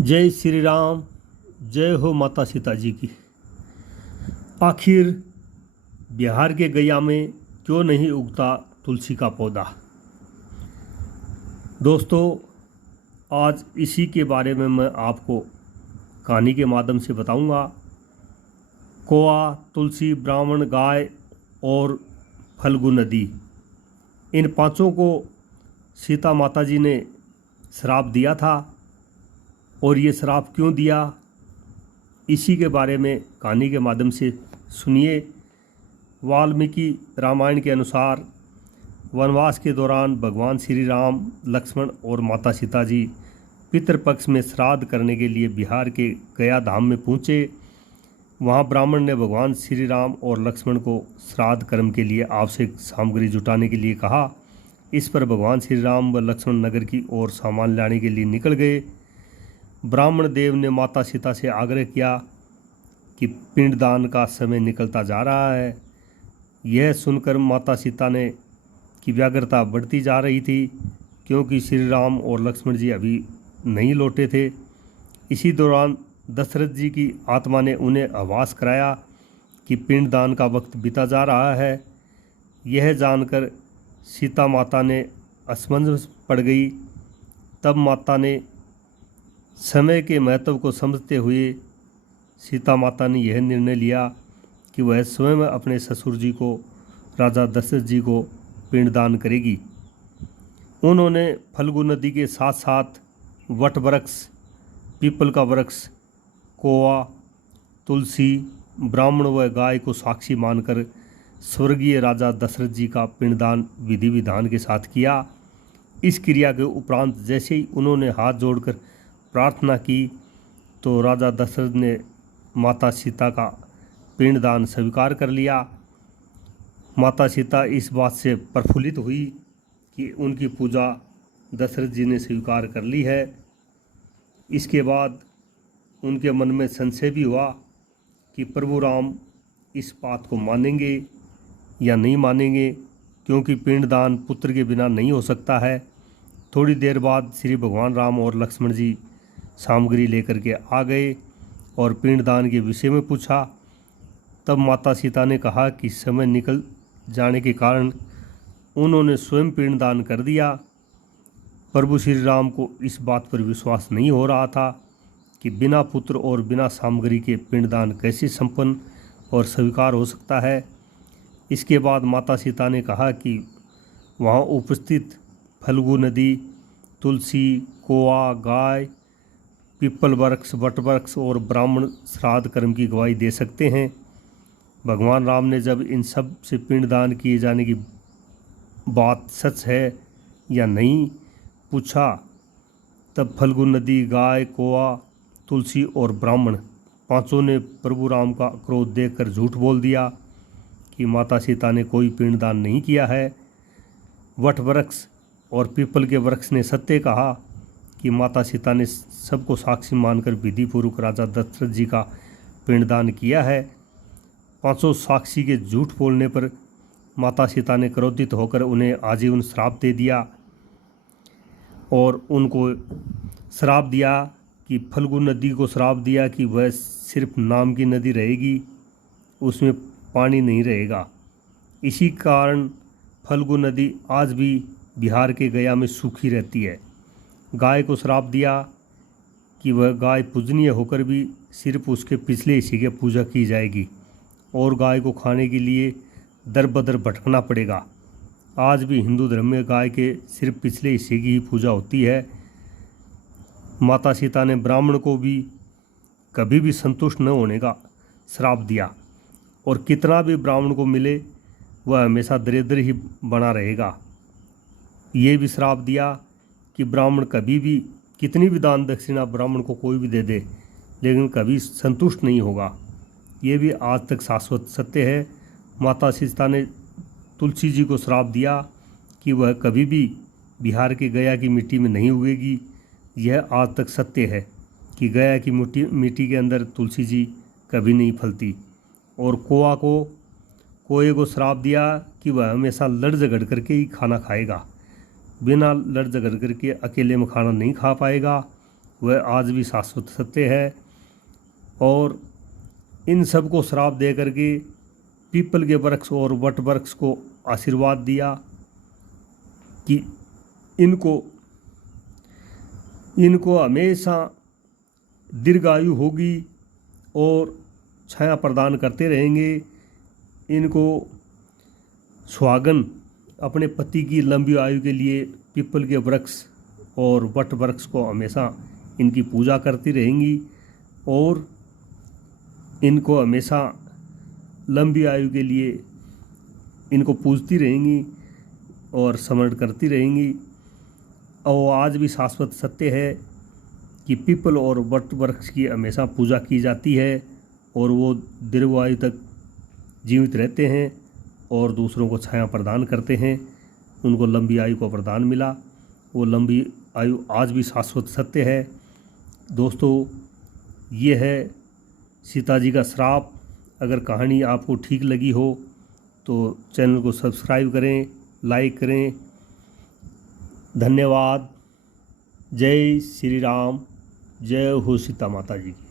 जय श्री राम। जय हो माता सीता जी की। आखिर बिहार के गया में क्यों नहीं उगता तुलसी का पौधा। दोस्तों, आज इसी के बारे में मैं आपको कहानी के माध्यम से बताऊंगा। कौआ, तुलसी, ब्राह्मण, गाय और फल्गु नदी, इन पांचों को सीता माता जी ने श्राप दिया था। और ये श्राप क्यों दिया, इसी के बारे में कहानी के माध्यम से सुनिए। वाल्मीकि रामायण के अनुसार वनवास के दौरान भगवान श्री राम, लक्ष्मण और माता सीता जी पितृपक्ष में श्राद्ध करने के लिए बिहार के गया धाम में पहुँचे। वहाँ ब्राह्मण ने भगवान श्री राम और लक्ष्मण को श्राद्ध कर्म के लिए आवश्यक सामग्री जुटाने के लिए कहा। इस पर भगवान श्री राम व लक्ष्मण नगर की ओर सामान लाने के लिए निकल गए। ब्राह्मण देव ने माता सीता से आग्रह किया कि पिंडदान का समय निकलता जा रहा है। यह सुनकर माता सीता ने की व्यग्रता बढ़ती जा रही थी, क्योंकि श्री राम और लक्ष्मण जी अभी नहीं लौटे थे। इसी दौरान दशरथ जी की आत्मा ने उन्हें आभास कराया कि पिंडदान का वक्त बीता जा रहा है। यह जानकर सीता माता ने असमंजस पड़ गई। तब माता ने समय के महत्व को समझते हुए सीता माता ने यह निर्णय लिया कि वह स्वयं अपने ससुर जी को, राजा दशरथ जी को पिंडदान करेगी। उन्होंने फल्गु नदी के साथ साथ वट वृक्ष, पीपल का वृक्ष, कौआ, तुलसी, ब्राह्मण व गाय को साक्षी मानकर स्वर्गीय राजा दशरथ जी का पिंडदान विधि विधान के साथ किया। इस क्रिया के उपरांत जैसे ही उन्होंने हाथ जोड़कर प्रार्थना की तो राजा दशरथ ने माता सीता का पिंडदान स्वीकार कर लिया। माता सीता इस बात से प्रफुल्लित हुई कि उनकी पूजा दशरथ जी ने स्वीकार कर ली है। इसके बाद उनके मन में संशय भी हुआ कि प्रभु राम इस बात को मानेंगे या नहीं मानेंगे, क्योंकि पिंडदान पुत्र के बिना नहीं हो सकता है। थोड़ी देर बाद श्री भगवान राम और लक्ष्मण जी सामग्री लेकर के आ गए और पिंडदान के विषय में पूछा। तब माता सीता ने कहा कि समय निकल जाने के कारण उन्होंने स्वयं पिंडदान कर दिया। प्रभु श्री राम को इस बात पर विश्वास नहीं हो रहा था कि बिना पुत्र और बिना सामग्री के पिंडदान कैसे संपन्न और स्वीकार हो सकता है। इसके बाद माता सीता ने कहा कि वहाँ उपस्थित फल्गु नदी, तुलसी, कौआ, गाय, पीपल वृक्ष, वट वृक्ष और ब्राह्मण श्राद्ध कर्म की गवाही दे सकते हैं। भगवान राम ने जब इन सब से पिंडदान किए जाने की बात सच है या नहीं पूछा, तब फल्गु नदी, गाय, कौआ, तुलसी और ब्राह्मण पांचों ने प्रभु राम का क्रोध देखकर झूठ बोल दिया कि माता सीता ने कोई पिंडदान नहीं किया है। वट वृक्ष और पीपल के वृक्ष ने सत्य कहा कि माता सीता ने सबको साक्षी मानकर विधिपूर्वक राजा दशरथ जी का पिंडदान किया है। पांचों साक्षी के झूठ बोलने पर माता सीता ने क्रोधित होकर उन्हें आजीवन श्राप दे दिया और उनको श्राप दिया कि फल्गु नदी को श्राप दिया कि वह सिर्फ नाम की नदी रहेगी, उसमें पानी नहीं रहेगा। इसी कारण फल्गु नदी आज भी बिहार के गया में सूखी रहती है। गाय को श्राप दिया कि वह गाय पूजनीय होकर भी सिर्फ उसके पिछले हिस्से की पूजा की जाएगी और गाय को खाने के लिए दर बदर भटकना पड़ेगा। आज भी हिंदू धर्म में गाय के सिर्फ पिछले हिस्से की ही पूजा होती है। माता सीता ने ब्राह्मण को भी कभी भी संतुष्ट न होने का श्राप दिया और कितना भी ब्राह्मण को मिले वह हमेशा दरिद्र ही बना रहेगा। ये भी श्राप दिया कि ब्राह्मण कभी भी, कितनी भी दान दक्षिणा ब्राह्मण को कोई भी दे दे, लेकिन कभी संतुष्ट नहीं होगा। ये भी आज तक शाश्वत सत्य है। माता सीता ने तुलसी जी को श्राप दिया कि वह कभी भी बिहार के गया की मिट्टी में नहीं उगेगी। यह आज तक सत्य है कि गया की मिट्टी के अंदर तुलसी जी कभी नहीं फलती। और कौए को श्राप दिया कि वह हमेशा लड़ झगड़ करके ही खाना खाएगा, बिना लड़ झगड़ करके अकेले में खाना नहीं खा पाएगा। वह आज भी शाश्वत सत्य है। और इन सब को श्राप दे करके पीपल के वृक्ष और वट वृक्ष को आशीर्वाद दिया कि इनको हमेशा दीर्घायु होगी और छाया प्रदान करते रहेंगे। इनको सुहागन अपने पति की लंबी आयु के लिए पीपल के वृक्ष और वट वृक्ष को हमेशा इनकी पूजा करती रहेंगी और इनको हमेशा लंबी आयु के लिए इनको पूजती रहेंगी और स्मरण करती रहेंगी। और आज भी शाश्वत सत्य है कि पीपल और वट वृक्ष की हमेशा पूजा की जाती है और वो दीर्घायु तक जीवित रहते हैं और दूसरों को छाया प्रदान करते हैं। उनको लंबी आयु को वरदान मिला, वो लंबी आयु आज भी शाश्वत सत्य है। दोस्तों, ये है सीता जी का श्राप। अगर कहानी आपको ठीक लगी हो तो चैनल को सब्सक्राइब करें, लाइक करें। धन्यवाद। जय श्री राम। जय हो सीता माता जी की।